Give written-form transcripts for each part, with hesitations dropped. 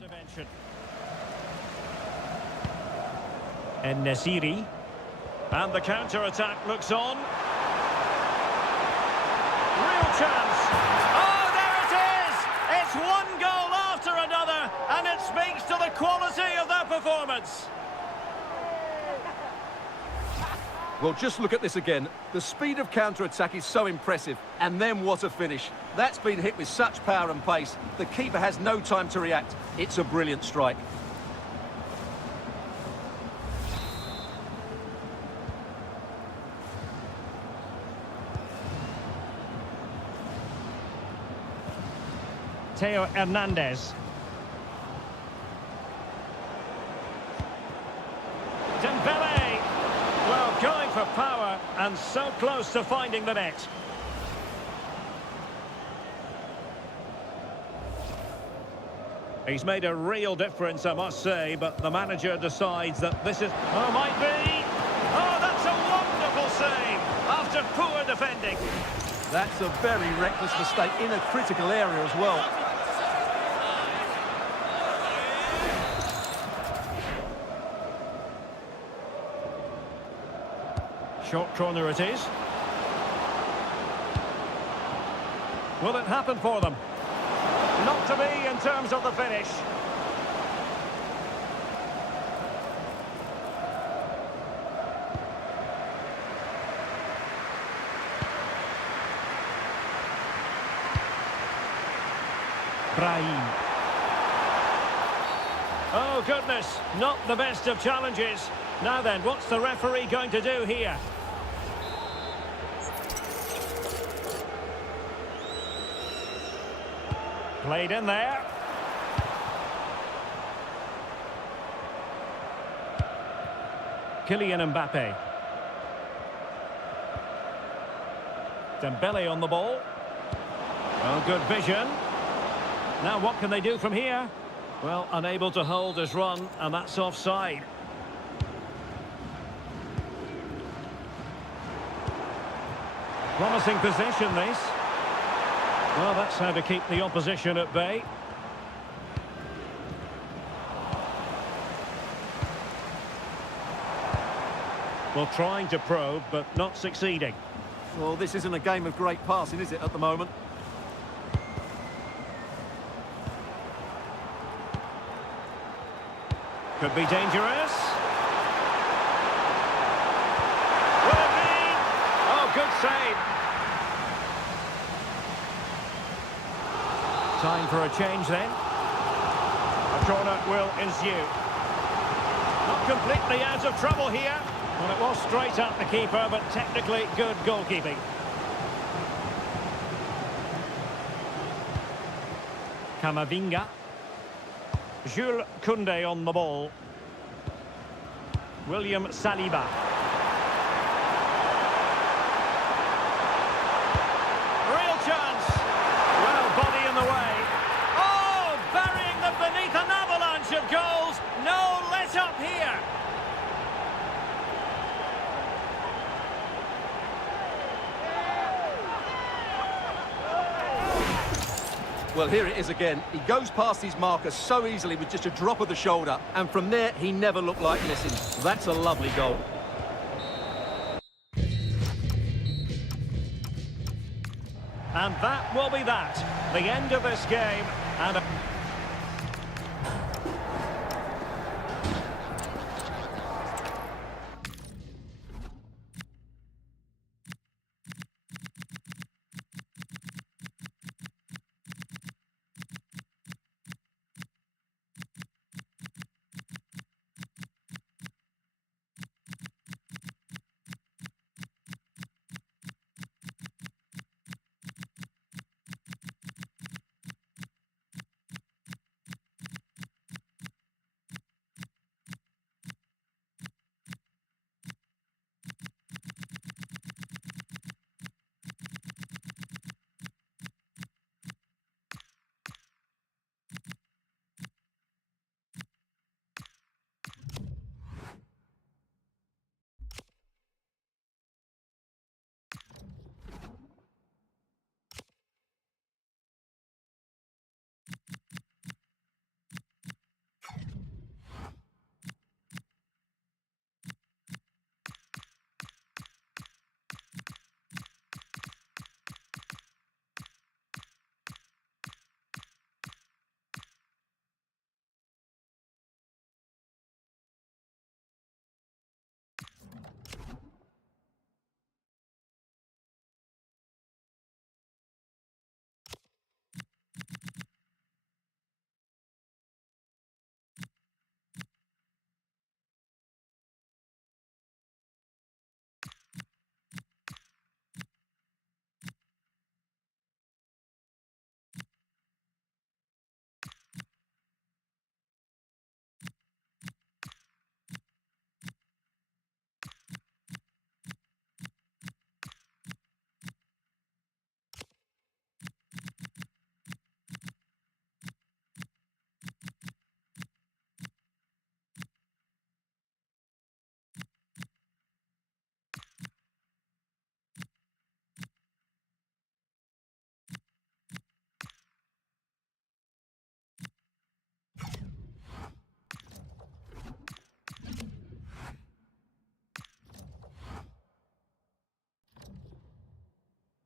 Intervention. And Nasiri. And the counter-attack looks on. Real chance. Oh, there it is! It's one goal after another, and it speaks to the quality of their performance. Well, just look at this again. The speed of counter-attack is so impressive. And then what a finish. That's been hit with such power and pace. The keeper has no time to react. It's a brilliant strike. Theo Hernandez. Dembele. Well, going for power and so close to finding the net. He's made a real difference, I must say, but the manager decides that this is... Oh, might be! Oh, that's a wonderful save after poor defending. That's a very reckless mistake in a critical area as well. Short corner it is. Will it happen for them? Not to be in terms of the finish. Brahim. Oh, goodness. Not the best of challenges. Now then, what's the referee going to do here? Played in there. Kylian Mbappe. Dembele on the ball. Oh, good vision. Now what can they do from here? Well, unable to hold his run, and that's offside. Promising possession, this. Well, that's how to keep the opposition at bay. Well, trying to probe, but not succeeding. Well, this isn't a game of great passing, is it, at the moment? Could be dangerous. Will it be? Oh, good save. Time for a change then. A corner will ensue. Not completely out of trouble here. Well, it was straight at the keeper, but technically good goalkeeping. Camavinga. Jules Koundé on the ball. William Saliba. Real chance. Well, body in the way. Oh, burying them beneath an avalanche of goals. No let up here. Well, here it is again. He goes past his marker so easily with just a drop of the shoulder. And from there, he never looked like missing. That's a lovely goal. And that will be that. The end of this game. And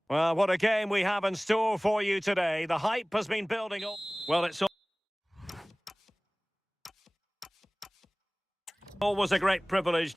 Well, what a game we have in store for you today. The hype has been building up. Well, it's always a great privilege.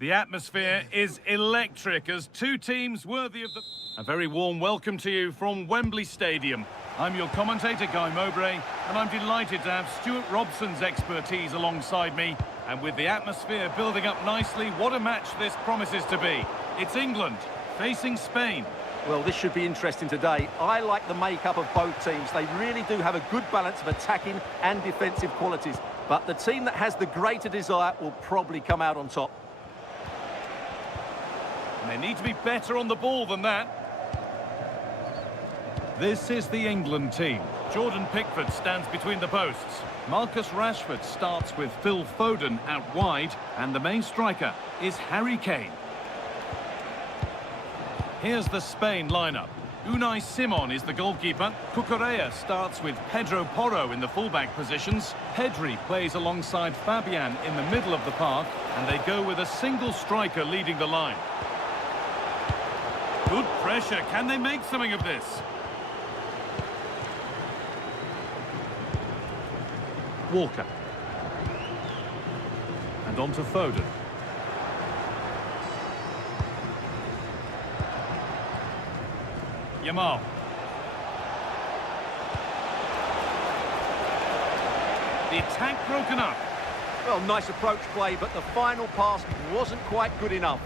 The atmosphere is electric as two teams worthy of the... A very warm welcome to you from Wembley Stadium. I'm your commentator, Guy Mowbray, and I'm delighted to have Stuart Robson's expertise alongside me. And with the atmosphere building up nicely, what a match this promises to be. It's England facing Spain. Well, this should be interesting today. I like the makeup of both teams. They really do have a good balance of attacking and defensive qualities. But the team that has the greater desire will probably come out on top. And they need to be better on the ball than that. This is the England team. Jordan Pickford stands between the posts. Marcus Rashford starts with Phil Foden out wide. And the main striker is Harry Kane. Here's the Spain lineup. Unai Simon is the goalkeeper. Cucurella starts with Pedro Porro in the fullback positions. Pedri plays alongside Fabian in the middle of the park. And they go with a single striker leading the line. Good pressure. Can they make something of this? Walker. And on to Foden. Yamal. The attack broken up. Well, nice approach play, but the final pass wasn't quite good enough.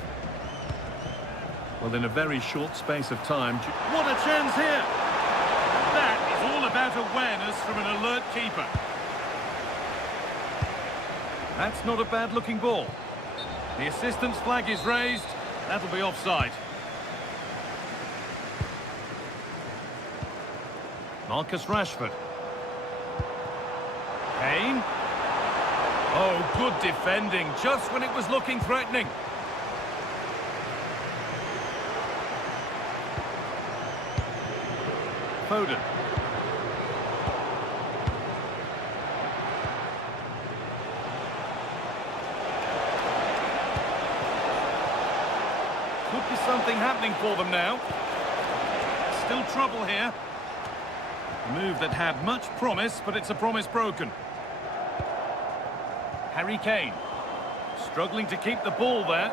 Well, in a very short space of time... What a chance here! That is all about awareness from an alert keeper. That's not a bad-looking ball. The assistant's flag is raised. That'll be offside. Marcus Rashford. Kane. Oh, good defending, just when it was looking threatening. Foden. Could be something happening for them now. Still trouble here. A move that had much promise, but it's a promise broken. Harry Kane. Struggling to keep the ball there.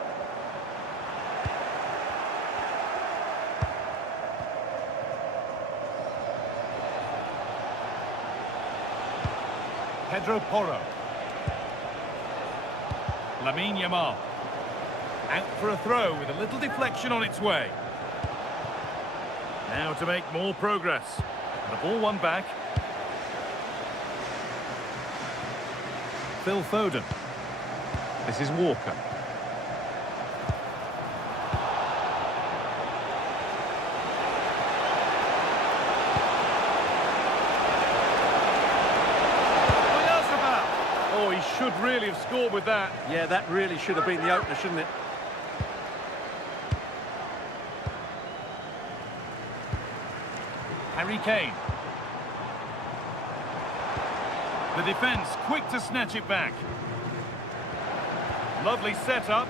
Pedro Porro. Lamine Yamal. Out for a throw with a little deflection on its way. Now to make more progress. The ball won back. Phil Foden. This is Walker. Oh, he should really have scored with that. Yeah, that really should have been the opener, shouldn't it? Harry Kane. The defence quick to snatch it back. Lovely setup.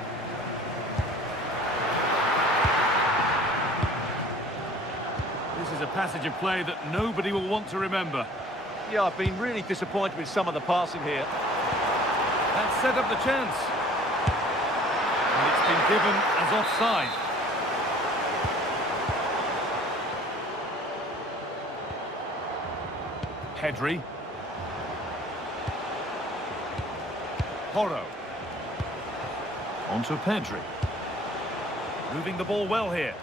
This is a passage of play that nobody will want to remember. Yeah, I've been really disappointed with some of the passing here. That set up the chance. And it's been given as offside. Pedri. Porro. On to Pedri. Moving the ball well here.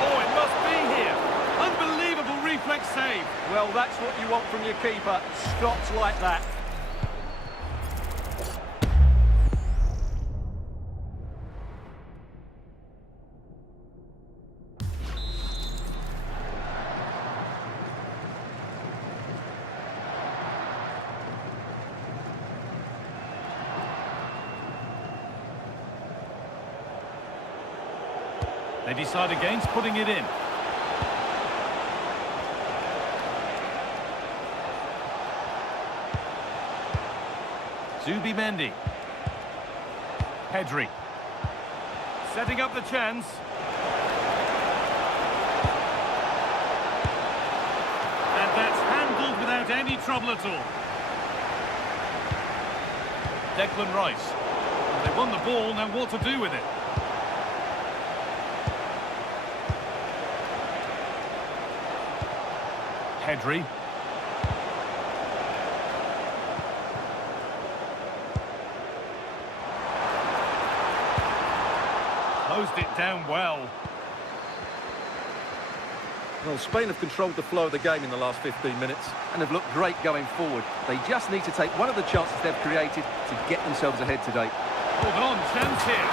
Oh, it must be here. Unbelievable reflex save. Well, that's what you want from your keeper. Stops like that. They decide against putting it in. Zubimendi. Pedri. Setting up the chance. And that's handled without any trouble at all. Declan Rice. They won the ball, now what to do with it? Pedri. Closed it down well. Well, Spain have controlled the flow of the game in the last 15 minutes and have looked great going forward. They just need to take one of the chances they've created to get themselves ahead today. Hold on, chance here.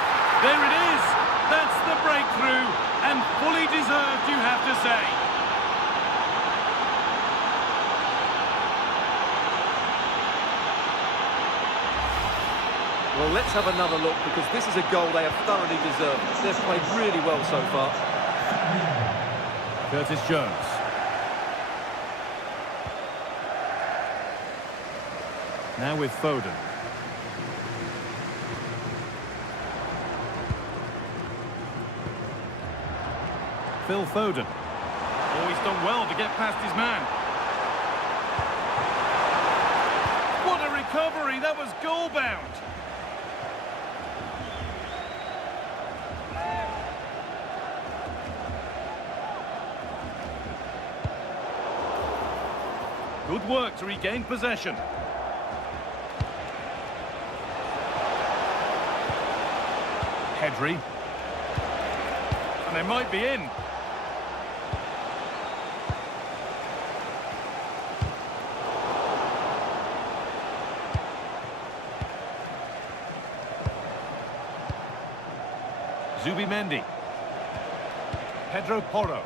There it is. That's the breakthrough, and fully deserved, you have to say. Well, let's have another look, because this is a goal they have thoroughly deserved. They've played really well so far. Curtis Jones. Now with Foden. Phil Foden. Oh, he's done well to get past his man. What a recovery! That was goal-bound. Good work to regain possession. Pedri. And they might be in. Zubimendi. Pedro Porro.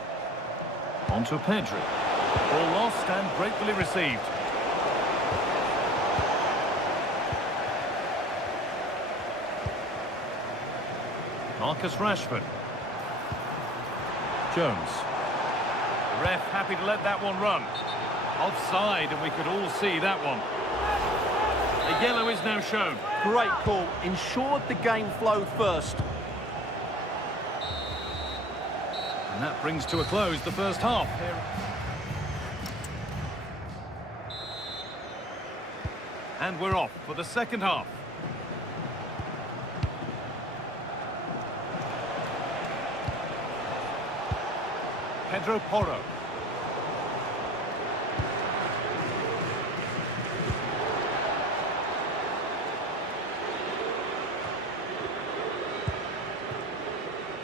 On to Pedri. Ball lost and gratefully received. Marcus Rashford. Jones. The ref happy to let that one run. Offside, and we could all see that one. A yellow is now shown. Great call. Ensured the game flowed first. And that brings to a close the first half. And we're off for the second half. Pedro Porro.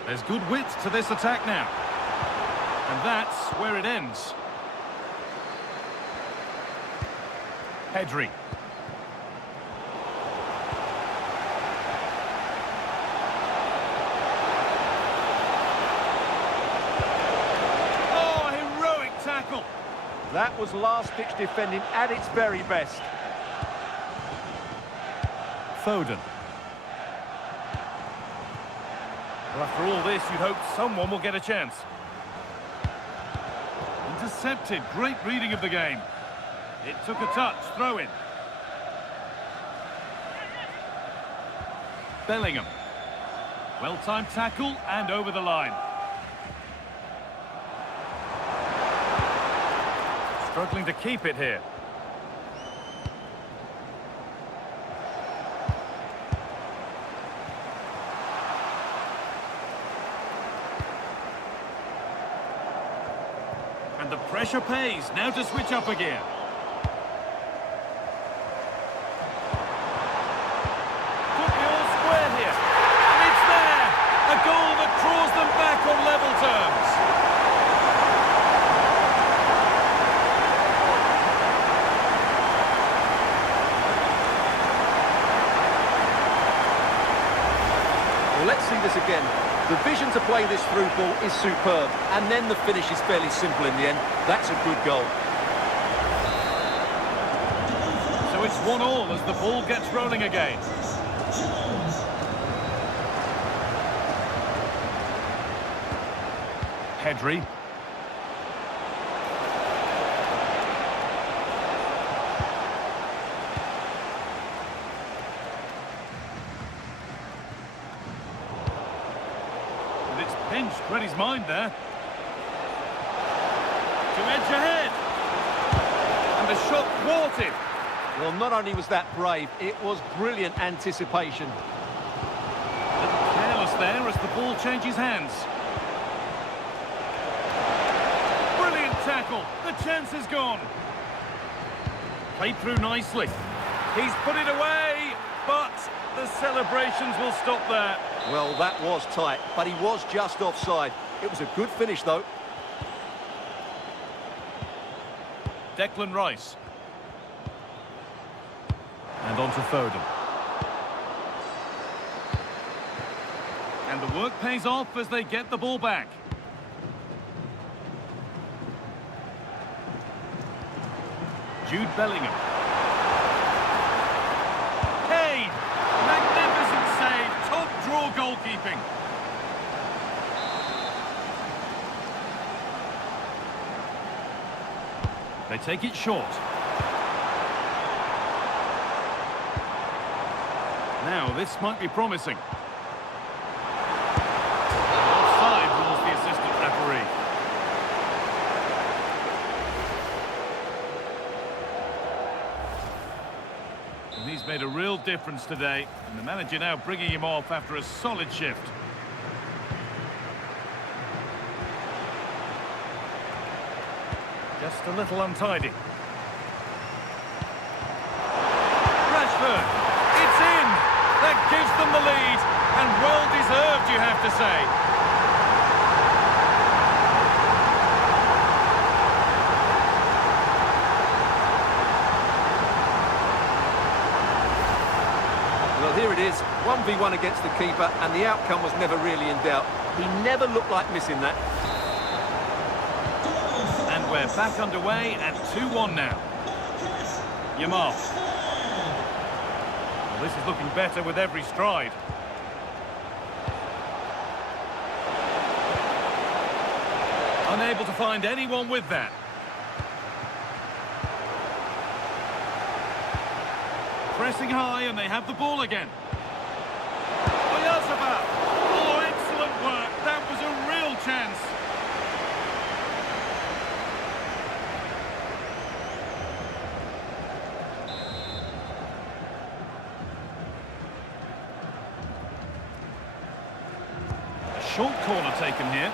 There's good width to this attack now. And that's where it ends. Pedri. That was last-ditch defending at its very best. Foden. Well, after all this, you'd hope someone will get a chance. Intercepted. Great reading of the game. It took a touch. Throw in. Bellingham. Well-timed tackle and over the line. Struggling to keep it here. And the pressure pays. Now to switch up a gear. Could be all square here. And it's there! A goal that draws them back on level terms. Well, let's see this again. The vision to play this through ball is superb, and then the finish is fairly simple in the end. That's a good goal. So it's 1-1 as the ball gets rolling again. Pedri. Pinched, read his mind there. To edge ahead. And the shot thwarted. Well, not only was that brave, it was brilliant anticipation. A little careless there as the ball changes hands. Brilliant tackle. The chance is gone. Played through nicely. He's put it away, but the celebrations will stop there. Well, that was tight, but he was just offside. It was a good finish, though. Declan Rice. And on to Foden. And the work pays off as they get the ball back. Jude Bellingham. Kane! Magnificent save! Top draw goalkeeping. They take it short. Now, this might be promising. Offside rules the assistant referee. And he's made a real difference today, and the manager now bringing him off after a solid shift. Just a little untidy. Rashford, it's in! That gives them the lead, and well deserved, you have to say. Well, here it is, 1v1 against the keeper, and the outcome was never really in doubt. He never looked like missing that. And we're back underway at 2-1 now. Yamal. Well, this is looking better with every stride. Unable to find anyone with that. Pressing high and they have the ball again. Oyarzabal. Oh, excellent work. That was a real chance. A short corner taken here.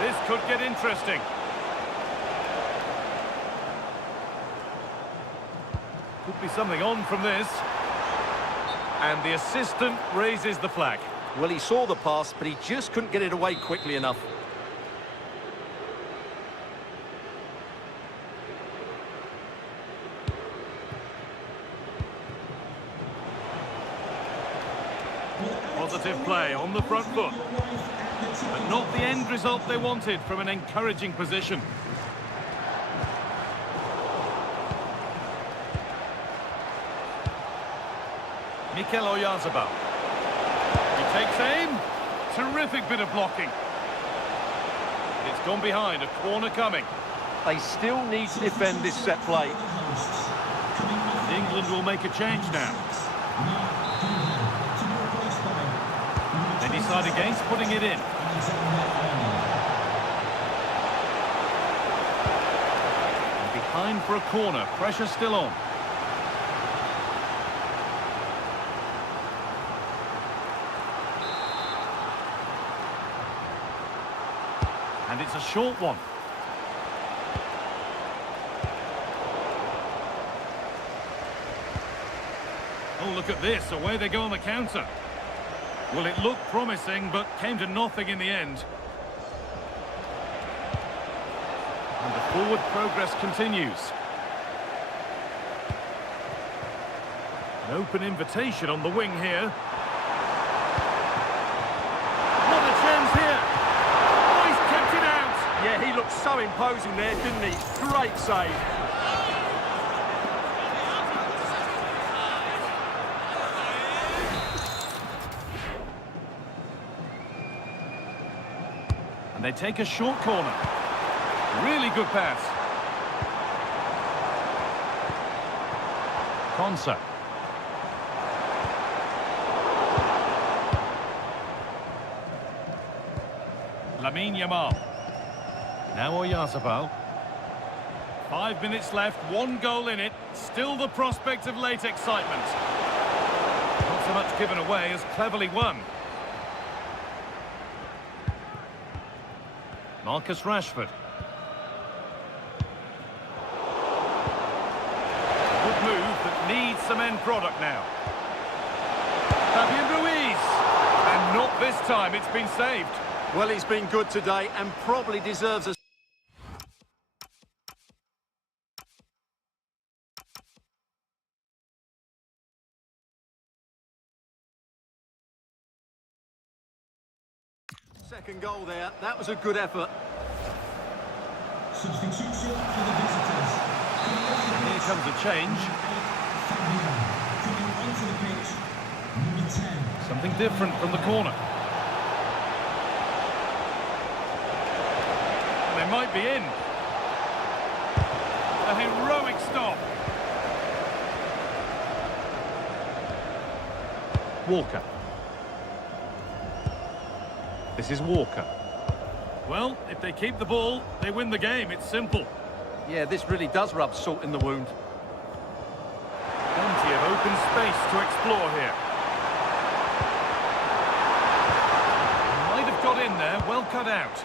This could get interesting. Could be something on from this. And the assistant raises the flag. Well, he saw the pass, but he just couldn't get it away quickly enough. Positive play on the front foot. But not the end result they wanted from an encouraging position. Mikel Oyarzabal. He takes aim. Terrific bit of blocking. It's gone behind, a corner coming. They still need to defend this set play. England will make a change now. They decide against putting it in. And behind for a corner, pressure still on. And it's a short one. Oh, look at this, away they go on the counter. Well, it looked promising, but came to nothing in the end. And the forward progress continues. An open invitation on the wing here. What a chance here! Oh, he's kept it out! Yeah, he looked so imposing there, didn't he? Great save. And they take a short corner. Really good pass. Konsa. Lamine Yamal. Now Oyarzabal. 5 minutes left, 1 goal in it. Still the prospect of late excitement. Not so much given away as cleverly won. Marcus Rashford. Good move that needs some end product now. Fabian Ruiz. And not this time, it's been saved. Well, he's been good today and probably deserves a... Second goal there. That was a good effort. Substitution for the visitors. Here comes a change. Coming onto the pitch, number 10. Something different from the corner. They might be in. A heroic stop. Walker. This is Walker. Well, if they keep the ball, they win the game. It's simple. Yeah, this really does rub salt in the wound. Plenty of open space to explore here. Might have got in there, well cut out.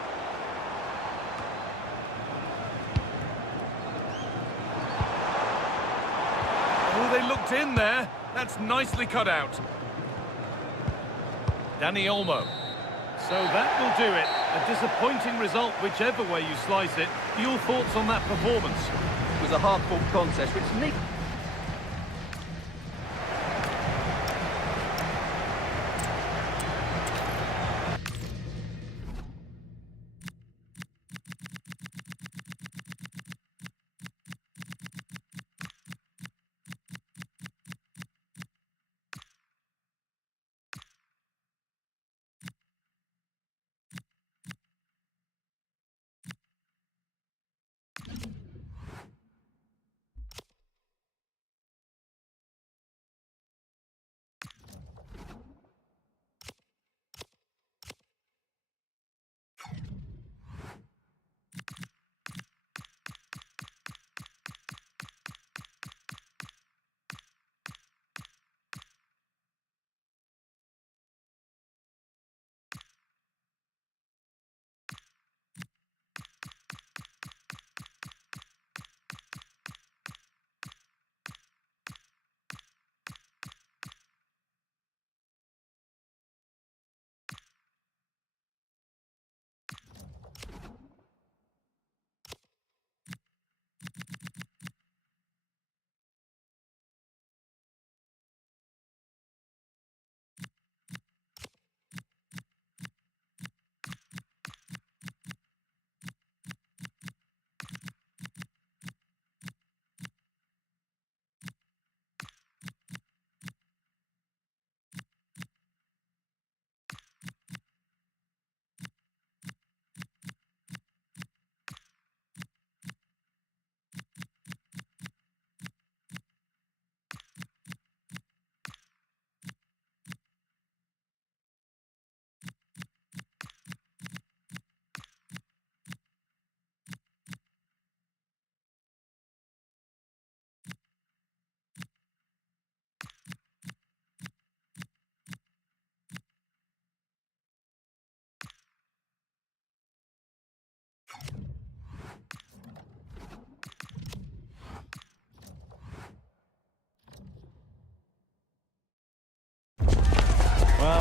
Oh, they looked in there. That's nicely cut out. Dani Olmo. So that will do it. A disappointing result, whichever way you slice it. Your thoughts on that performance? It was a hard-fought contest, which needs...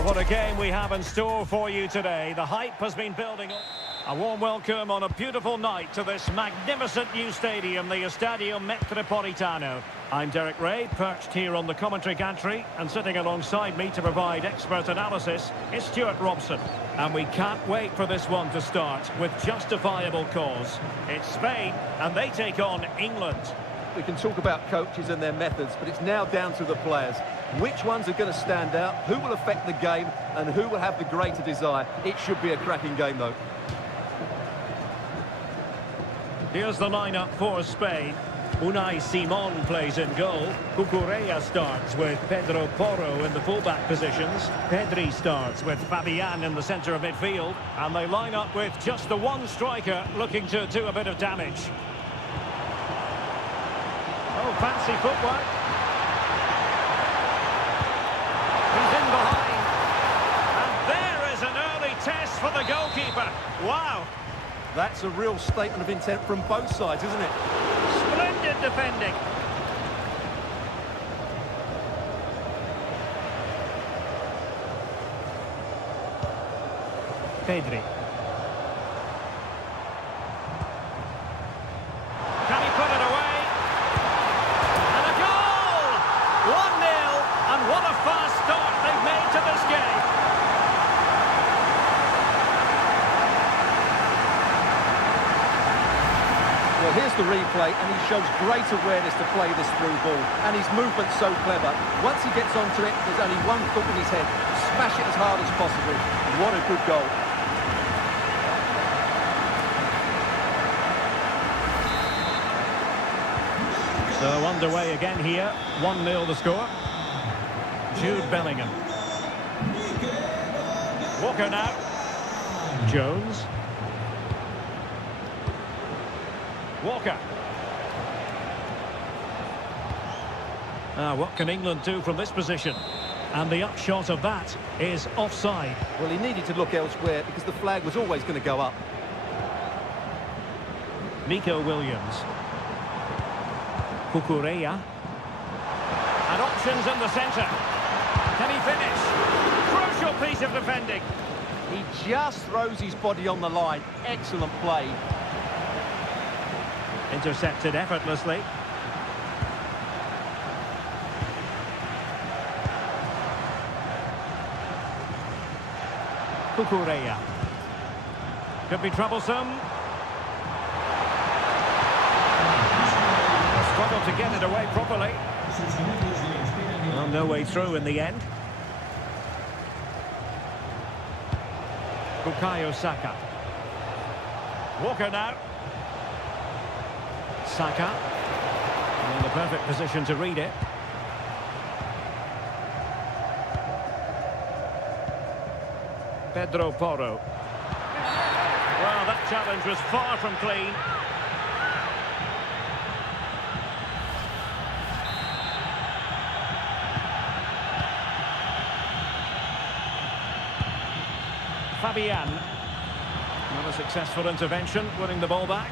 what a game we have in store for you today. The hype has been building up. A warm welcome on a beautiful night to this magnificent new stadium, the Estadio Metropolitano. I'm Derek Ray, perched here on the commentary gantry, and sitting alongside me to provide expert analysis is Stuart Robson. And we can't wait for this one to start with justifiable cause. It's Spain, and they take on England. We can talk about coaches and their methods, but it's now down to the players. Which ones are going to stand out, who will affect the game, and who will have the greater desire? It should be a cracking game, though. Here's the lineup for Spain. Unai Simon plays in goal. Cucurella starts with Pedro Porro in the fullback positions. Pedri starts with Fabian in the centre of midfield. And they line up with just the one striker looking to do a bit of damage. Oh, fancy footwork. He's in behind. And there is an early test for the goalkeeper. Wow. That's a real statement of intent from both sides, isn't it? Splendid defending. Pedri. Can he put it away? And a goal! 1-0, and what a fast start they've made to this game. Well, here's the replay, and he shows great awareness to play this through ball. And his movement's so clever. Once he gets onto it, there's only one thought in his head. Smash it as hard as possible. What a good goal. So underway again here. 1-0 the score. Jude Bellingham. Walker now. Jones. Walker. What can England do from this position? And the upshot of that is offside. Well, he needed to look elsewhere because the flag was always going to go up. Nico Williams. Cucurella. And options in the centre. Can he finish? Crucial piece of defending. He just throws his body on the line. Excellent play. Intercepted effortlessly. Cucurella. Could be troublesome. Struggled to get it away properly. Well, no way through in the end. Bukayo Saka. Walker now. Saka. In the perfect position to read it. Pedro Porro. Well, that challenge was far from clean. Fabian. Not a successful intervention, winning the ball back.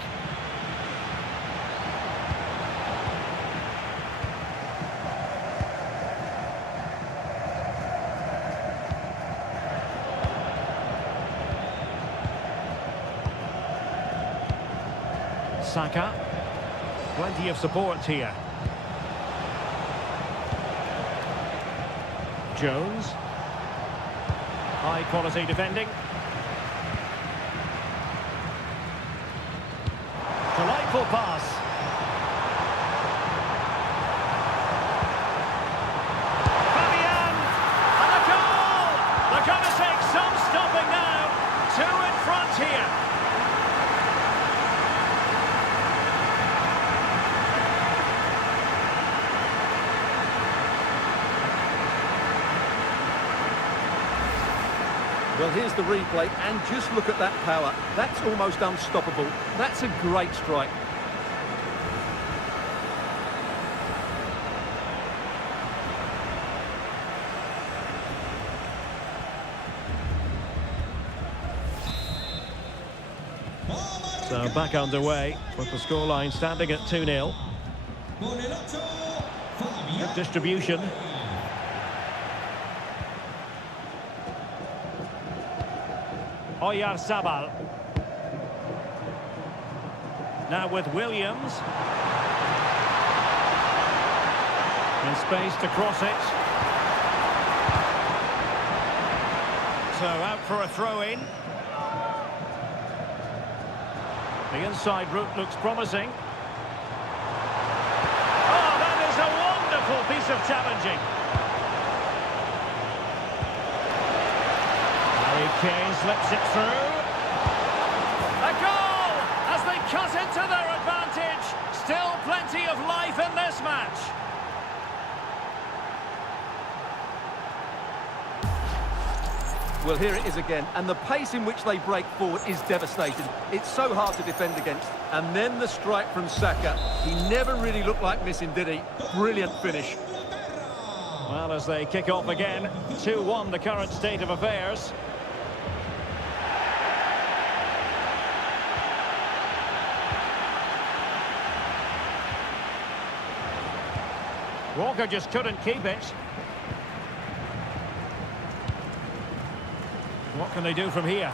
Saka. Plenty of support here. Jones. High quality defending. Delightful pass. Fabian! And a goal! They're going to take some stopping now. Two in front here. Well, here's the replay, and just look at that power. That's almost unstoppable. That's a great strike. So back underway with the scoreline standing at 2-0. Good distribution. Oyarzabal. Now with Williams. In space to cross it. So out for a throw-in. The inside route looks promising. Oh, that is a wonderful piece of challenging. Harry Kane slips it through. A goal as they cut into their advantage. Still plenty of life in this match. Well, here it is again, and the pace in which they break forward is devastating. It's so hard to defend against. And then the strike from Saka. He never really looked like missing, did he? Brilliant finish. Well, as they kick off again, 2-1 the current state of affairs. Walker just couldn't keep it. What can they do from here?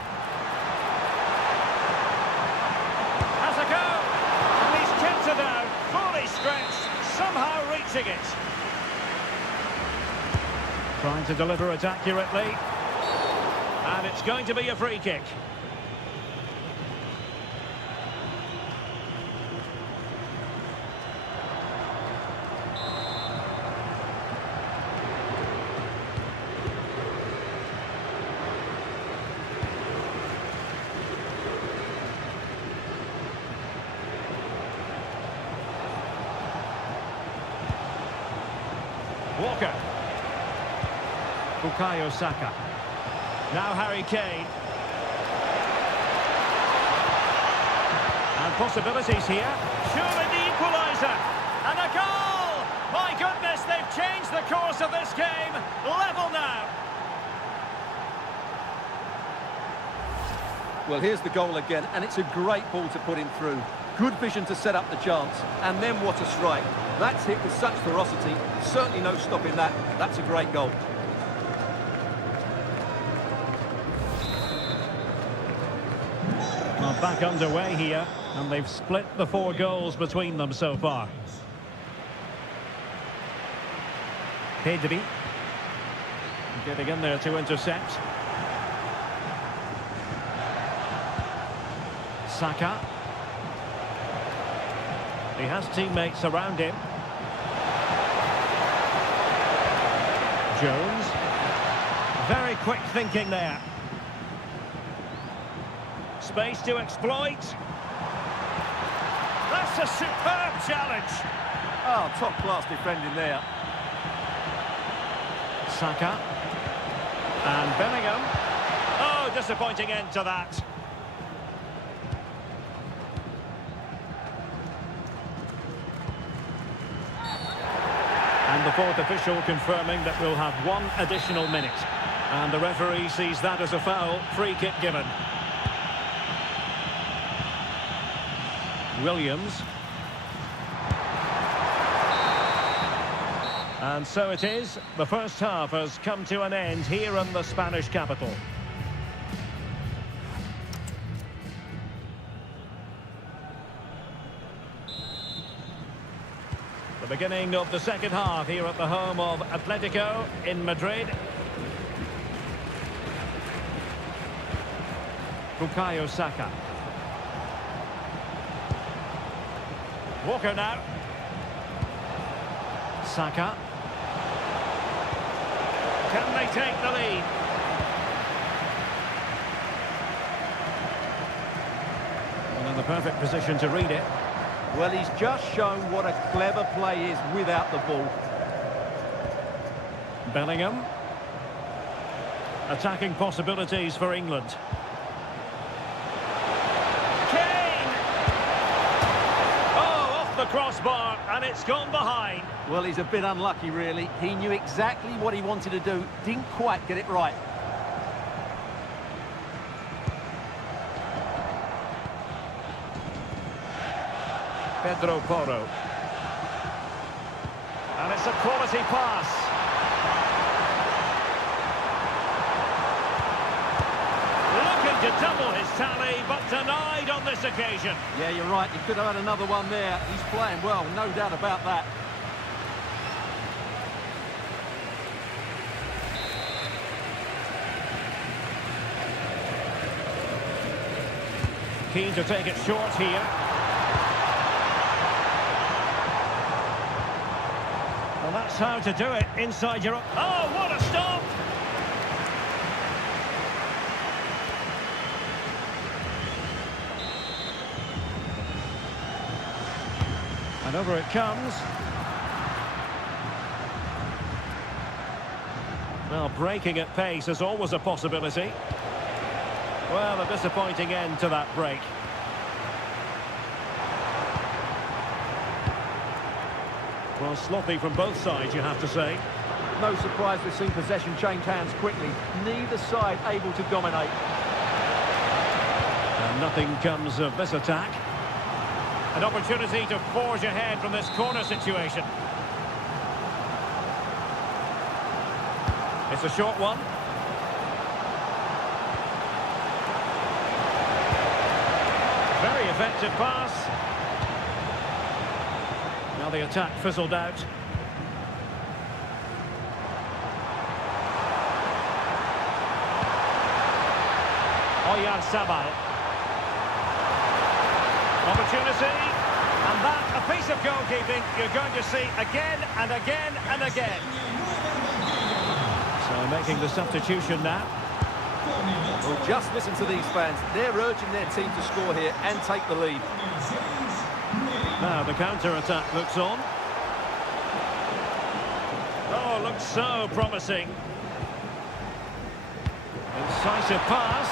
Has a go! And he's kept it out, fully stretched, somehow reaching it. Trying to deliver it accurately. And it's going to be a free kick. Walker. Bukayo Saka. Now Harry Kane. And possibilities here. Surely the equaliser. And a goal! My goodness, they've changed the course of this game. Level now. Well, here's the goal again, and it's a great ball to put him through. Good vision to set up the chance, and then what a strike. That's hit with such ferocity, certainly no stopping that. That's a great goal. Well, back underway here, and they've split the 4 goals between them so far. Pedri. Getting in there to intercept. Saka. He has teammates around him. Jones. Very quick thinking there. Space to exploit. That's a superb challenge. Oh, top-class defending there. Saka. And Bellingham. Oh, disappointing end to that. And the 4th official confirming that we'll have 1 additional minute. And the referee sees that as a foul. Free kick given. Williams. And so it is. The first half has come to an end here in the Spanish capital. The beginning of the second half here at the home of Atletico in Madrid. Bukayo Saka. Walker now. Saka. Can they take the lead? And in the perfect position to read it. Well, he's just shown what a clever play is without the ball. Bellingham. Attacking possibilities for England. Kane! Oh, off the crossbar, and it's gone behind. Well, he's a bit unlucky, really. He knew exactly what he wanted to do, didn't quite get it right. Pedro Porro. And it's a quality pass. Looking to double his tally, but denied on this occasion. Yeah, you're right. He could have had another one there. He's playing well, no doubt about that. Keen to take it short here. Well, that's how to do it inside your own... Oh, what a stop! And over it comes. Well, breaking at pace is always a possibility. Well, a disappointing end to that break. Well, sloppy from both sides, you have to say. No surprise we've seen possession change hands quickly. Neither side able to dominate. And nothing comes of this attack. An opportunity to forge ahead from this corner situation. It's a short one. Very effective pass. Now the attack fizzled out. Sabal. Opportunity. And that, a piece of goalkeeping you're going to see again and again and again. So making the substitution now. Well, just listen to these fans. They're urging their team to score here and take the lead. Now the counter-attack looks on. Oh, looks so promising. Incisive pass.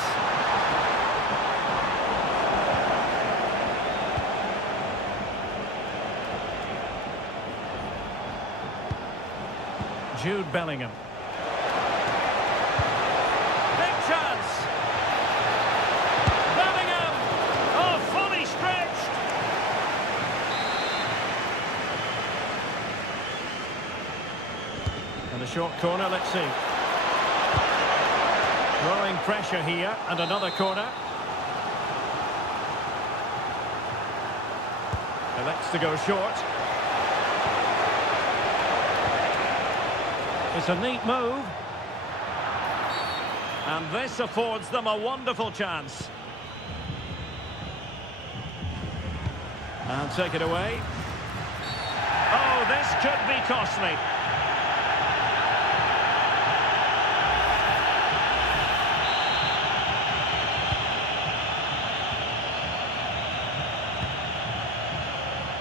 Jude Bellingham. Big chance. Bellingham. Oh, fully stretched. And a short corner, let's see. Growing pressure here, and another corner. Elects to go short. It's a neat move. And this affords them a wonderful chance. And take it away. Oh, this could be costly.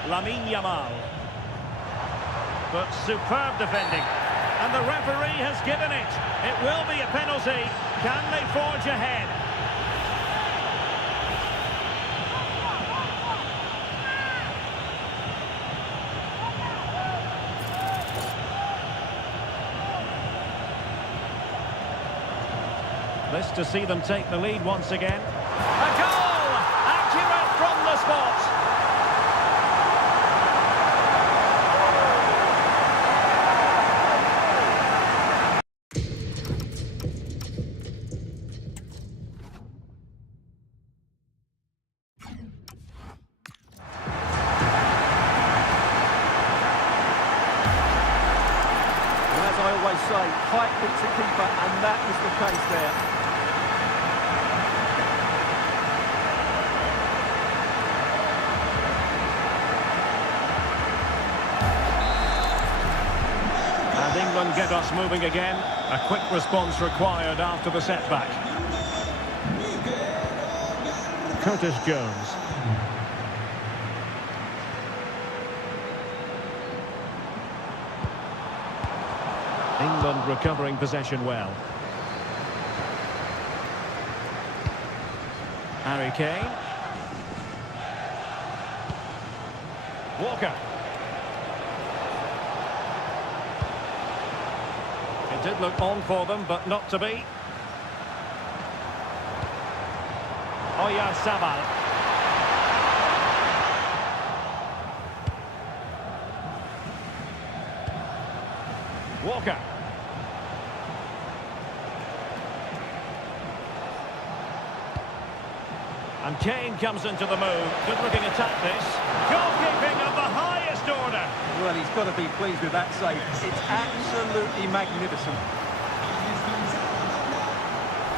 Lamine Yamal. But superb defending. And the referee has given it. It will be a penalty. Can they forge ahead? This to see them take the lead once again. A goal! Accurate from the spot. I always say, height beats a keeper, and that was the case there. And England get us moving again. A quick response required after the setback. Curtis Jones. England recovering possession well. Harry Kane. Walker. It did look on for them, but not to be. Sabal. Walker. And Kane comes into the move. Good-looking attack, this. Goalkeeping of the highest order. Well, he's got to be pleased with that save. It's absolutely magnificent.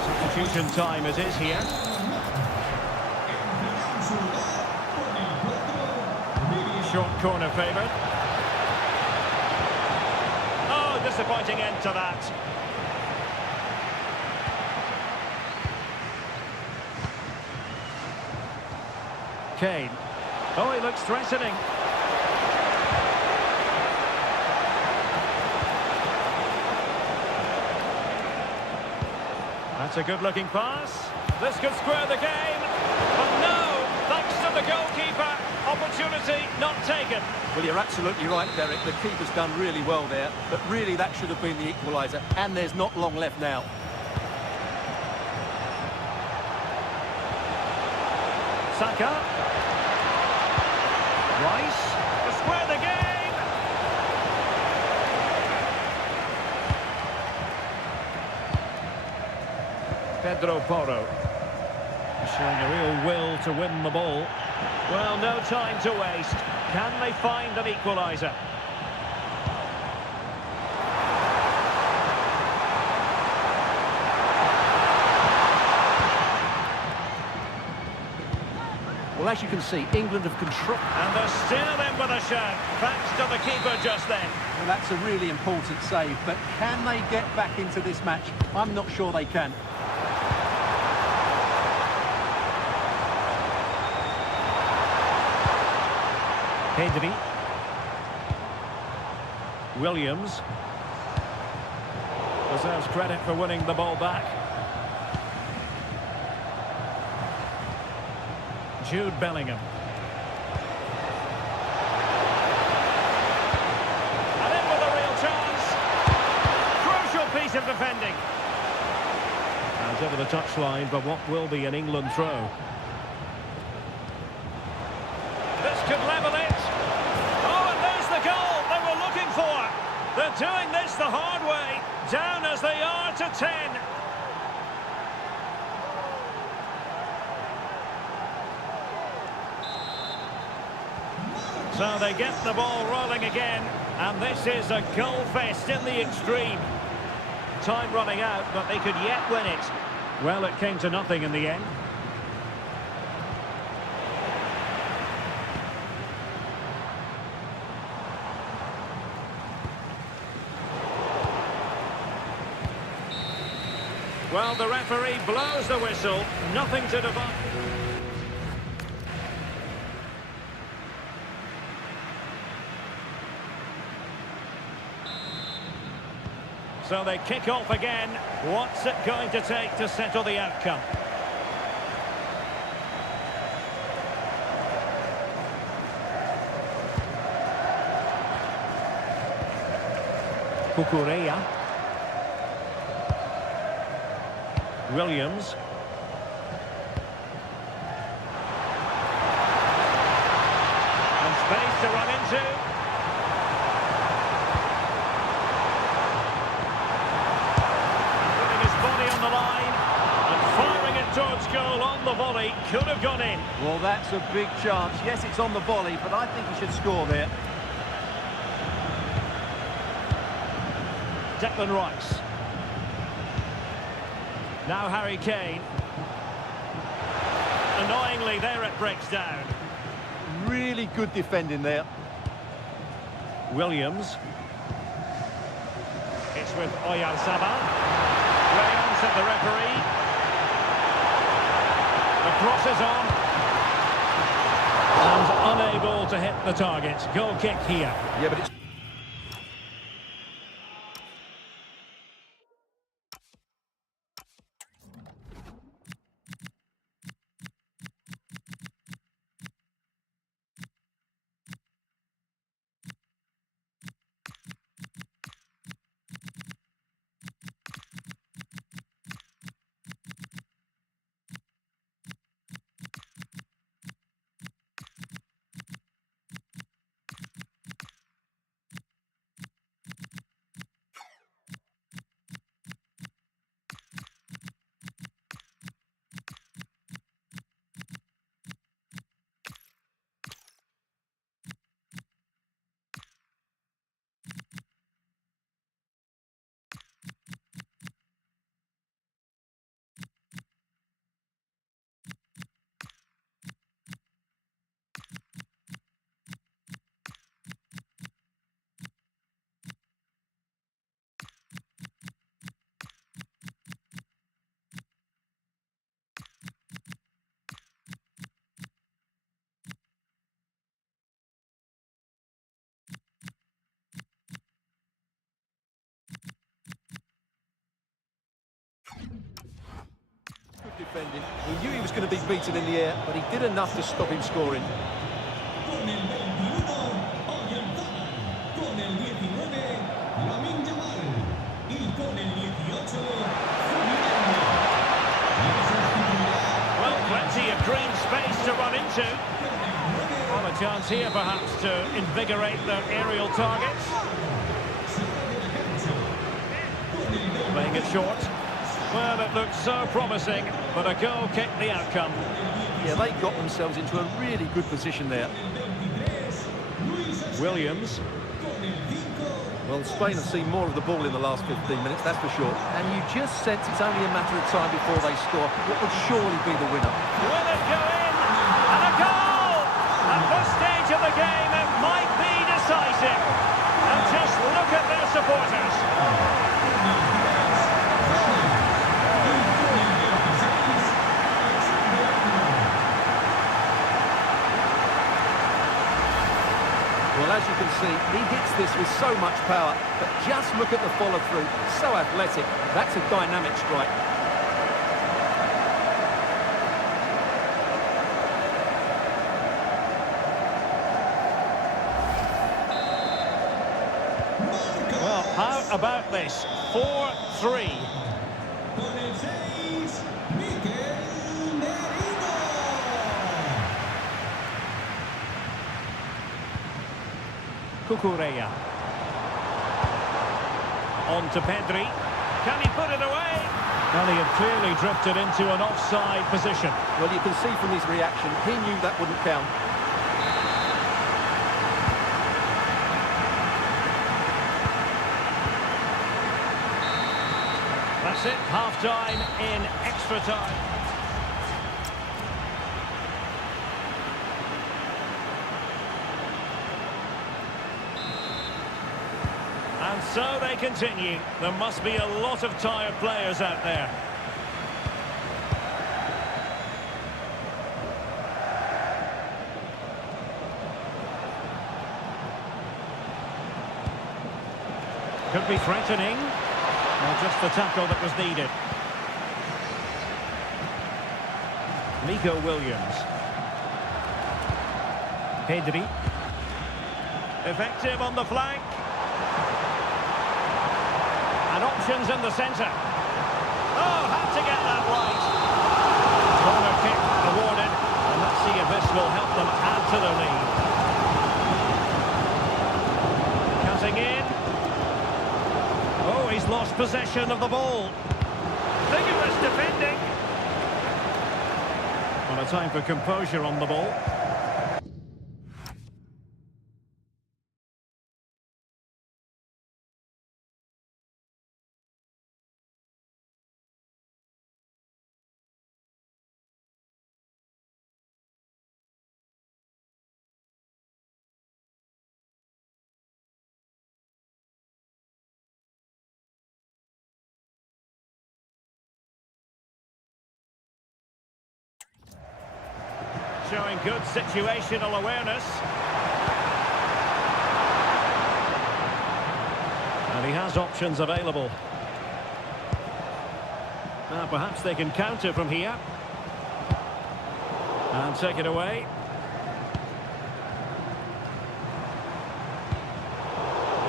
Substitution time it is here. Short corner favoured. Oh, disappointing end to that. Kane. Oh, he looks threatening. That's a good-looking pass. This could square the game. But no, thanks to the goalkeeper. Opportunity not taken. Well, you're absolutely right, Derek. The keeper's done really well there, but really that should have been the equaliser, and there's not long left now. Saka. Rice to square the game. Pedro Porro showing a real will to win the ball. Well, no time to waste. Can they find an equaliser? Well, as you can see, England have controlled. And they're still in with a shout, thanks to the keeper just then. Well, that's a really important save, but can they get back into this match? I'm not sure they can. Pedri. Williams. Deserves credit for winning the ball back. Jude Bellingham. And in with a real chance. Crucial piece of defending. And over the touchline for what will be an England throw. This could level it. Oh, and there's the goal they were looking for. They're doing this the hard way. Down as they are to 10. So they get the ball rolling again, and this is a goal fest in the extreme. Time running out, but they could yet win it. Well, it came to nothing in the end. Well, the referee blows the whistle, nothing to divide. So they kick off again. What's it going to take to settle the outcome? Cucurella. Williams. And space to run into. Putting his body on the line and firing it towards goal on the volley. Could have gone in. Well, that's a big chance. Yes, it's on the volley, but I think he should score there. Declan Rice. Now Harry Kane. Annoyingly, there it breaks down. Really good defending there. Williams. It's with Oyarzabal. Graham at the referee. The cross is on. And unable to hit the target. Goal kick here. Yeah, but it's He knew he was going to be beaten in the air, but he did enough to stop him scoring. Con el 21, orientada. Con el 19, Lamine Yamal. Y con el 18, Ferdinand. Well, plenty of green space to run into. Well, a chance here perhaps to invigorate their aerial targets. Playing it short. Well, it looked so promising, but a goal kicked the outcome. Yeah, they got themselves into a really good position there. Williams. Well, Spain have seen more of the ball in the last 15 minutes, that's for sure. And you just sense it's only a matter of time before they score what would surely be the winner. Will it go in? And a goal! At this stage of the game, it might be decisive. And just look at their supporters. Well, as you can see, he hits this with so much power, but just look at the follow-through. So athletic. That's a dynamic strike. Well, how about this? 4-3. Con el 6, Mikel Merino. Cucurella. On to Pedri. Can he put it away? Well, he had clearly drifted into an offside position. Well, you can see from his reaction, he knew that wouldn't count. That's it, half-time in extra time. And so they continue. There must be a lot of tired players out there. Could be threatening. Well, just the tackle that was needed. Nico Williams. Pedri. Effective on the flank. And options in the centre. Oh, had to get that right. Corner kick awarded. And let's see if this will help them add to the lead. Cutting in. Oh, he's lost possession of the ball. Vigorous defending. Well, a time for composure on the ball. Showing good situational awareness. And he has options available. Now perhaps they can counter from here. And take it away.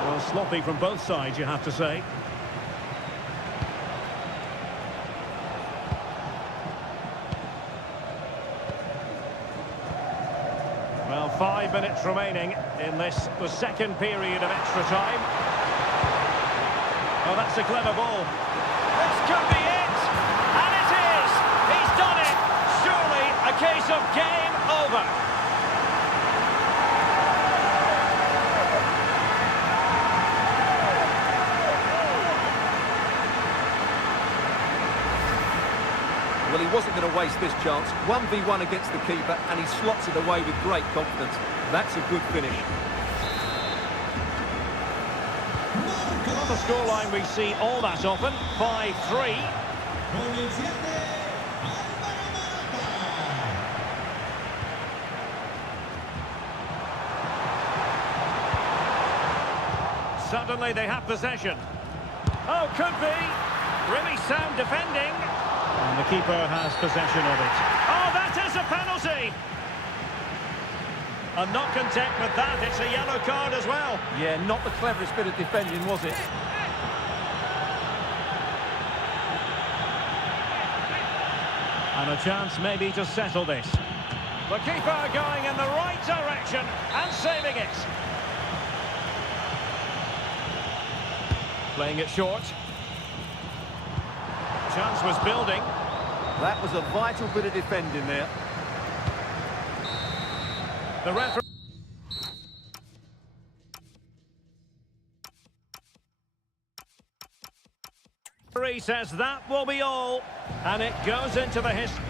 Well, sloppy from both sides, you have to say. Well, 5 minutes remaining in this, the second period of extra time. Oh, that's a clever ball. This could be it! And it is! He's done it! Surely a case of game over. Well, he wasn't going to waste this chance. 1v1 against the keeper, and he slots it away with great confidence. That's a good finish. On the scoreline we see all that often, 5-3. Con el 7, Suddenly they have possession. Oh, could be. Really sound defending. And the keeper has possession of it. Oh, that is a penalty! And not content with that, it's a yellow card as well. Yeah, not the cleverest bit of defending, was it? And a chance maybe to settle this. The keeper going in the right direction and saving it. Playing it short. Chance was building. That was a vital bit of defending there. The referee says that will be all. And it goes into the history.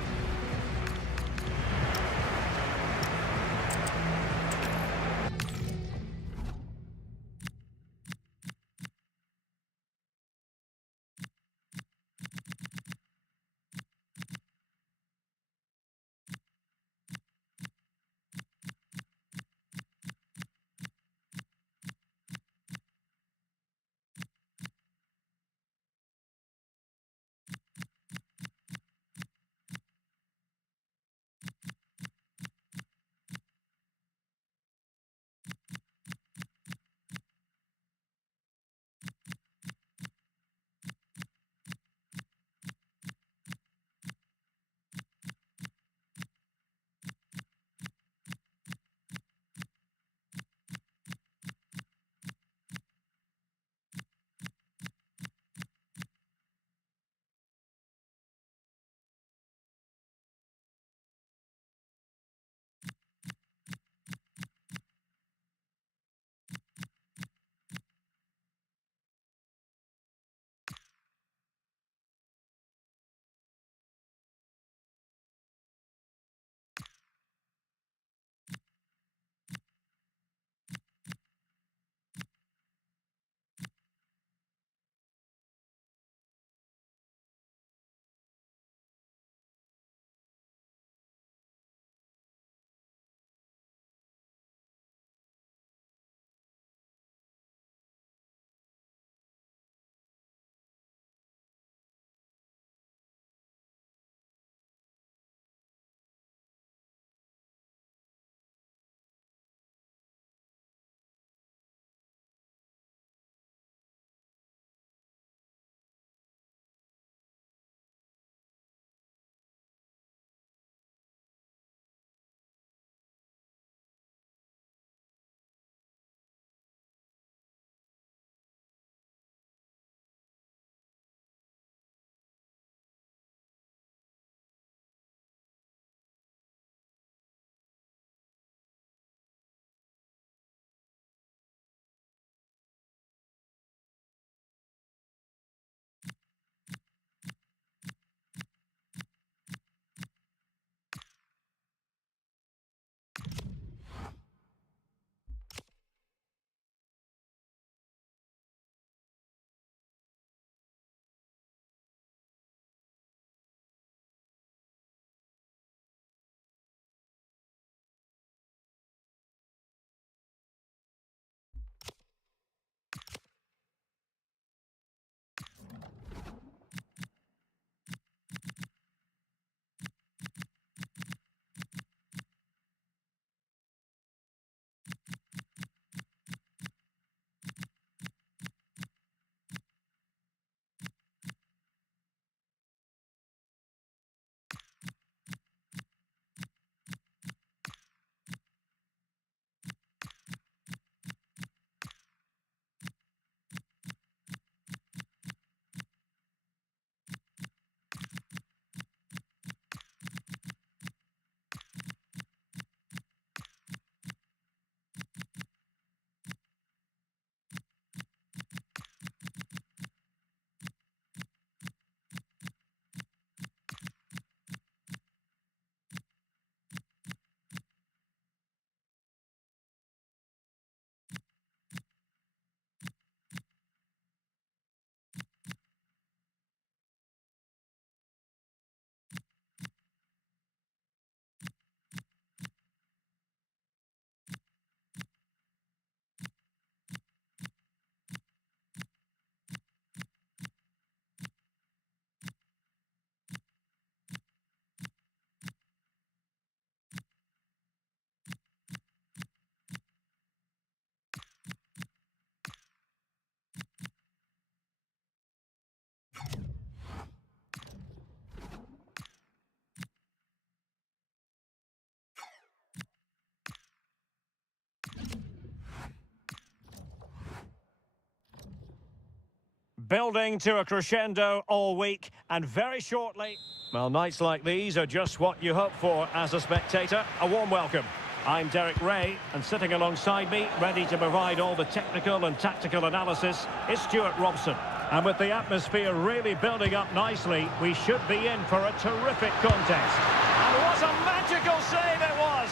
Building to a crescendo all week, and very shortly... Well, nights like these are just what you hope for as a spectator. A warm welcome. I'm Derek Ray, and sitting alongside me, ready to provide all the technical and tactical analysis, is Stuart Robson. And with the atmosphere really building up nicely, we should be in for a terrific contest. And what a magical save it was!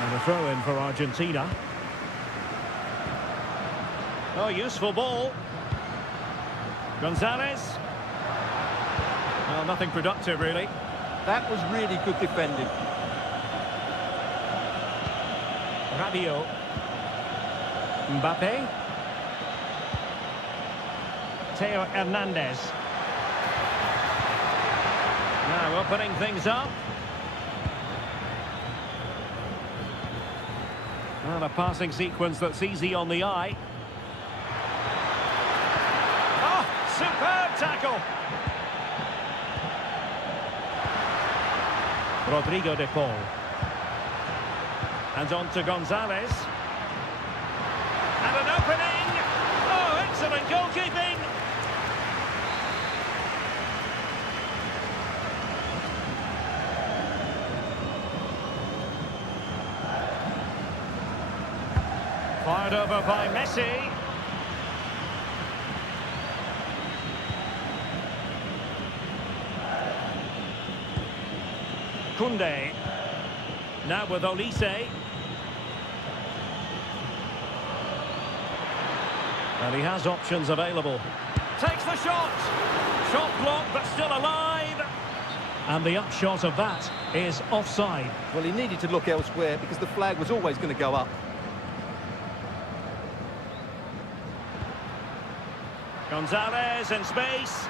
And a throw-in for Argentina. Oh, useful ball. Gonzalez. Well, nothing productive, really. That was really good defending. Rabiot. Mbappe. Theo Hernandez. Now opening things up. Well, a passing sequence that's easy on the eye. Oh, superb tackle. Rodrigo de Paul. And on to Gonzalez. And an opening. Oh, excellent goalkeeping. Fired over by Messi. Koundé. Now with Olise. And he has options available. Takes the shot. Shot blocked, but still alive. And the upshot of that is offside. Well, he needed to look elsewhere because the flag was always going to go up. Gonzalez in space.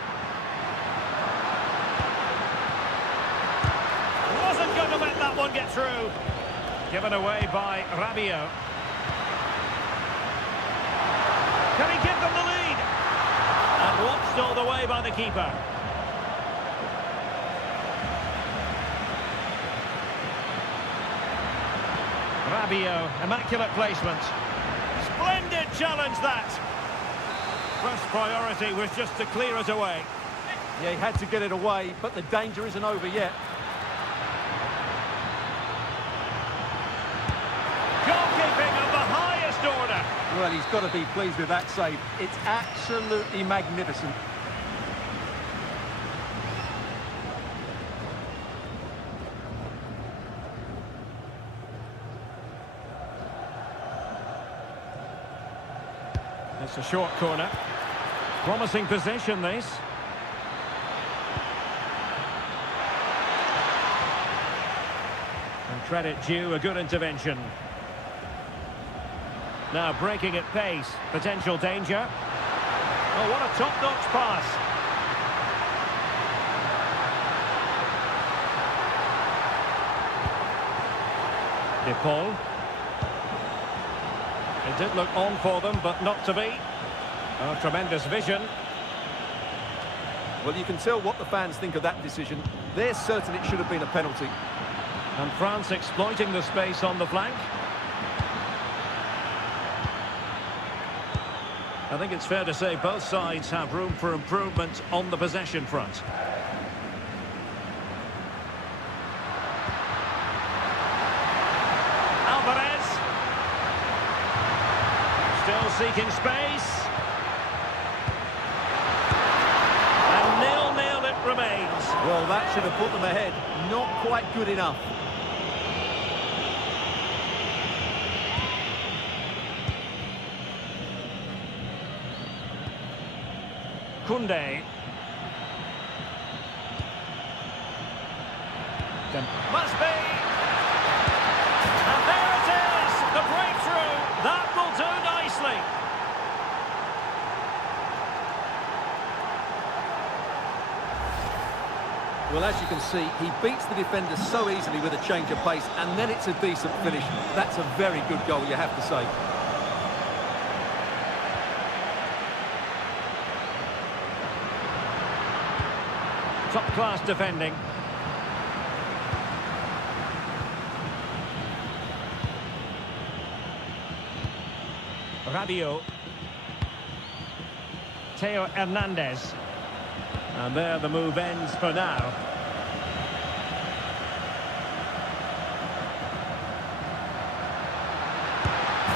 Wasn't going to let that one get through. Given away by Rabiot. Can he give them the lead? And watched all the way by the keeper. Rabiot, immaculate placement. Splendid challenge that. First priority was just to clear it away. Yeah, he had to get it away, but the danger isn't over yet. Goalkeeping of the highest order. Well, he's got to be pleased with that save. It's absolutely magnificent. It's a short corner. Promising position, this. And credit due, a good intervention. Now breaking at pace. Potential danger. Oh, what a top-notch pass. De Paul. It did look on for them, but not to be. Oh, tremendous vision. Well, you can tell what the fans think of that decision. They're certain it should have been a penalty. And France exploiting the space on the flank. I think it's fair to say both sides have room for improvement on the possession front. Alvarez. Still seeking space. And 0-0 it remains. Well, that should have put them ahead. Not quite good enough. Koundé. Must be. And there it is, the breakthrough. That will do nicely. Well, as you can see, he beats the defender so easily with a change of pace, and then it's a decent finish. That's a very good goal, you have to say. Top-class defending. Rabiot. Theo Hernandez. And there the move ends for now.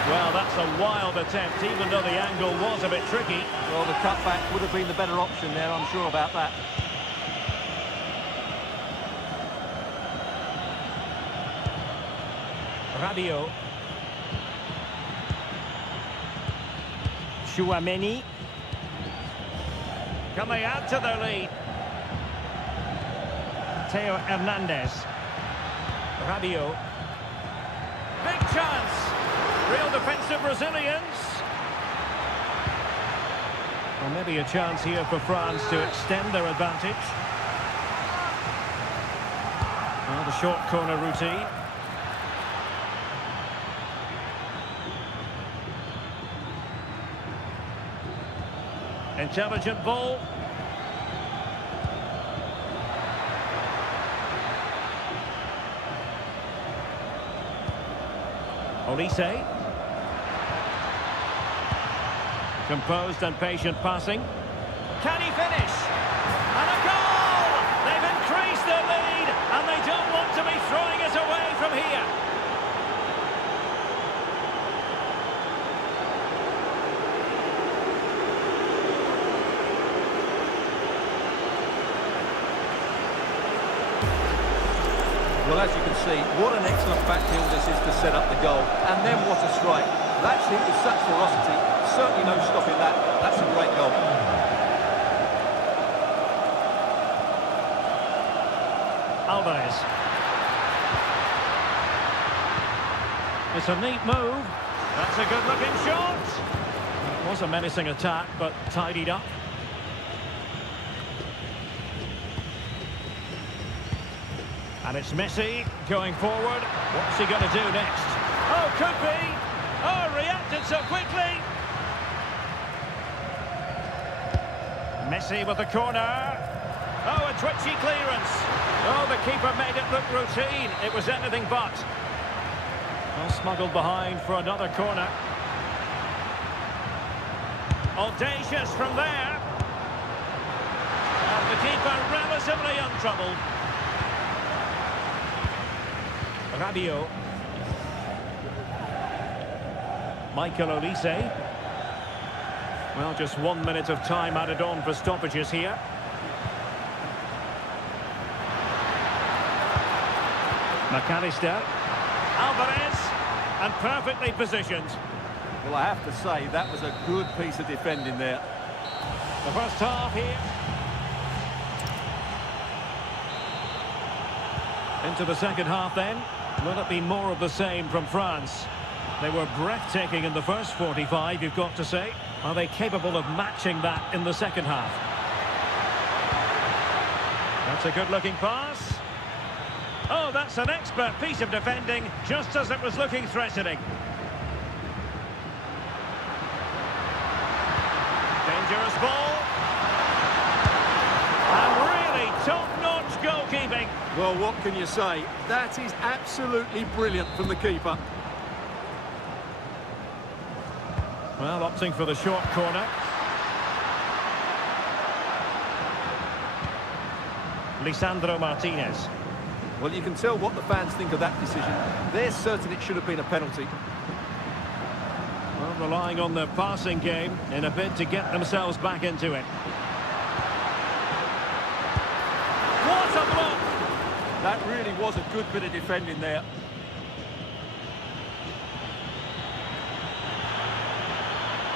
Well, that's a wild attempt, even though the angle was a bit tricky. Well, the cutback would have been the better option there, I'm sure about that. Rabiot. Chouameni. Can they add to their lead? Theo Hernandez. Rabiot. Big chance. Real defensive resilience. Well, maybe a chance here for France to extend their advantage. Well, the short corner routine. Intelligent ball. Olise. Composed and patient passing. Can he finish? And a goal! They've increased their lead, and they don't want to be throwing it away from here. Well, as you can see, what an excellent backfield this is to set up the goal. And then what a strike. That's hit with such ferocity. Certainly no stopping that. That's a great goal. Alvarez. It's a neat move. That's a good-looking shot. It was a menacing attack, but tidied up. And it's Messi going forward. What's he going to do next? Oh, could be. Oh, reacted so quickly. Messi with the corner. Oh, a twitchy clearance. Oh, the keeper made it look routine. It was anything but. Well, smuggled behind for another corner. Audacious from there. And the keeper relatively untroubled. Rabiot. Michael Olise. Well, just 1 minute of time added on for stoppages here. McAllister. Alvarez. And perfectly positioned. Well, I have to say, that was a good piece of defending there. The first half here. Into the second half then. Will it be more of the same from France? They were breathtaking in the first 45, you've got to say. Are they capable of matching that in the second half? That's a good-looking pass. Oh, that's an expert piece of defending, just as it was looking threatening. Dangerous ball. And really top-notch goalkeeping. Well, what can you say? That is absolutely brilliant from the keeper. Well, opting for the short corner. Lisandro Martinez. Well, you can tell what the fans think of that decision. They're certain it should have been a penalty. Well, relying on their passing game in a bid to get themselves back into it. What a block! That really was a good bit of defending there.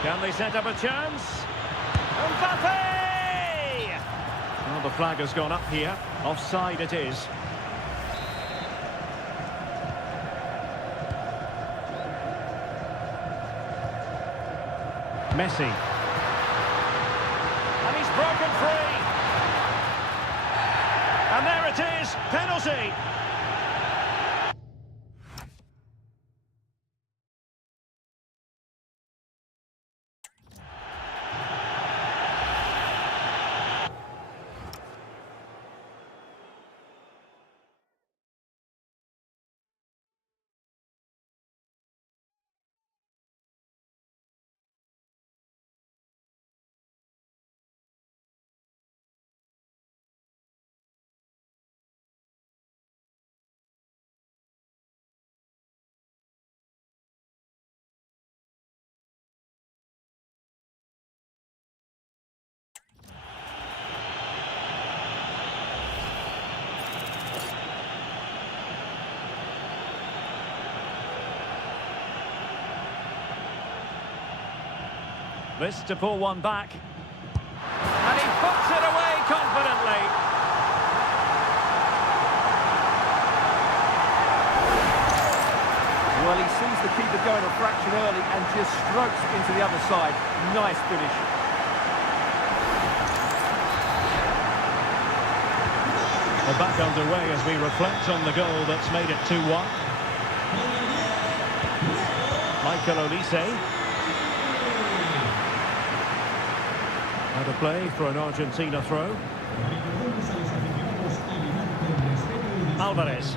Can they set up a chance? Mbappe! Well, the flag has gone up here. Offside it is. Messi. And he's broken free. And there it is, penalty. This to pull one back. And he puts it away confidently. Well, he sees the keeper going a fraction early and just strokes it into the other side. Nice finish. We're back underway as we reflect on the goal that's made it 2-1. Michael Olise. Out of play for an Argentina throw. Alvarez.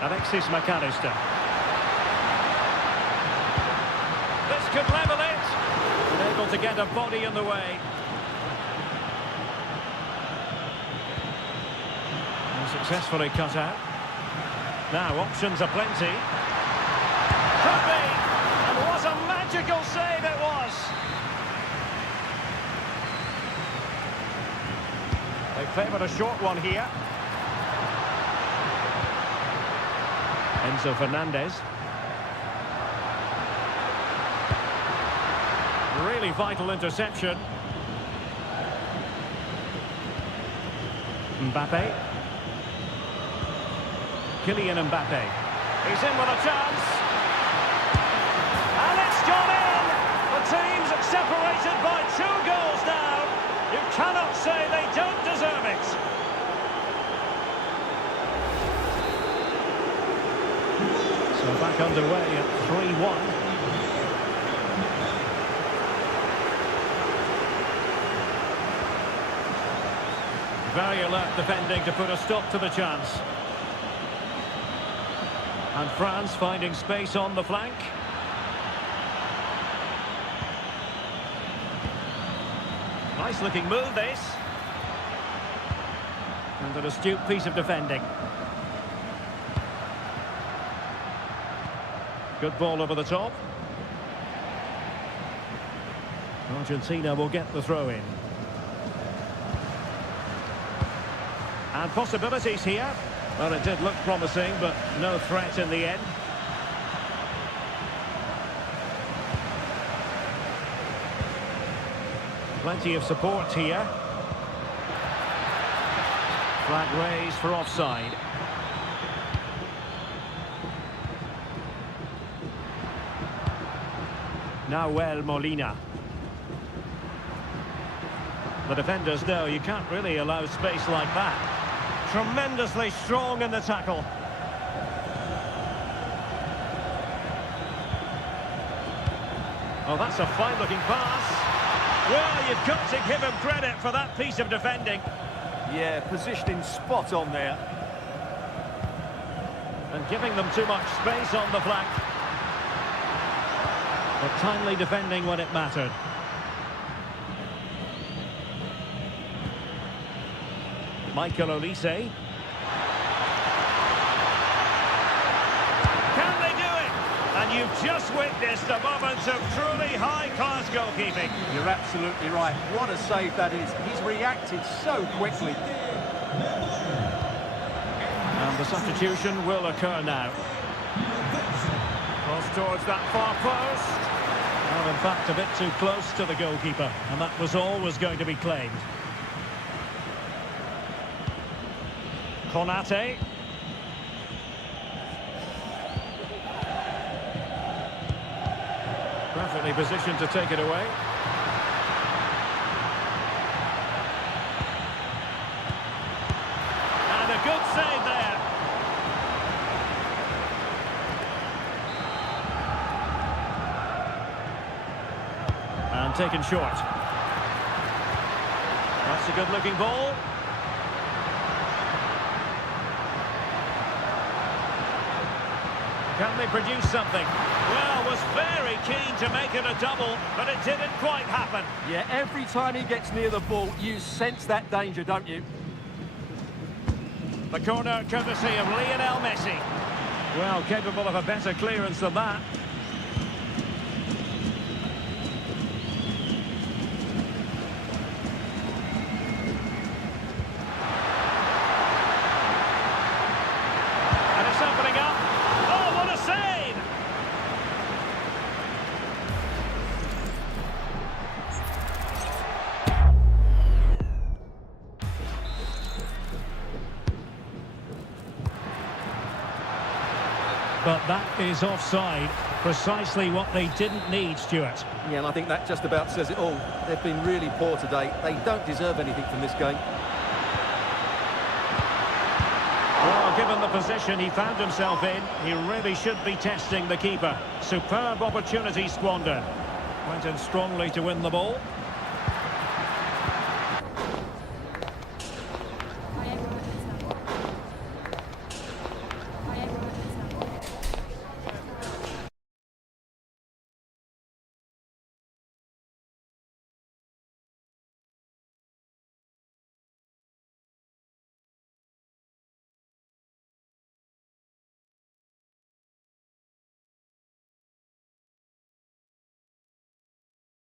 Alexis McAllister. This could level it. Able to get a body in the way. And successfully cut out. Now options are plenty. Could be. And what a magical save it was. They favoured a short one here. Enzo Fernandez. Really vital interception. Mbappe. Kylian Mbappe. He's in with a chance. And it's gone in! The team's separated by 2 goals now. You cannot say they don't deserve it. So back underway at 3-1. Very alert defending to put a stop to the chance. And France finding space on the flank. Nice looking move this. And an astute piece of defending. Good ball over the top. Argentina will get the throw in. And possibilities here. Well, it did look promising, but no threat in the end. Plenty of support here. Flag raised for offside. Nahuel Molina. The defenders know you can't really allow space like that. Tremendously strong in the tackle. Oh, that's a fine-looking pass. Well, you've got to give him credit for that piece of defending. Yeah, positioning spot on there. And giving them too much space on the flank. But timely defending when it mattered. Michael Olise. Can they do it? And you've just witnessed a moment of truly high-class goalkeeping. You're absolutely right. What a save that is. He's reacted so quickly. And the substitution will occur now. Cross towards that far post. Well, in fact, a bit too close to the goalkeeper. And that was always going to be claimed. Konate. Perfectly positioned to take it away. And a good save there. And taken short. That's a good-looking ball. Can they produce something? Well, was very keen to make it a double, but it didn't quite happen. Yeah, every time he gets near the ball, you sense that danger, don't you? The corner courtesy of Lionel Messi. Well, capable of a better clearance than that. And it's opening up. Oh, what a save! But that is offside. Precisely what they didn't need, Stuart. Yeah, and I think that just about says it all. They've been really poor today. They don't deserve anything from this game. Well, given the position he found himself in, he really should be testing the keeper. Superb opportunity squandered. Went in strongly to win the ball.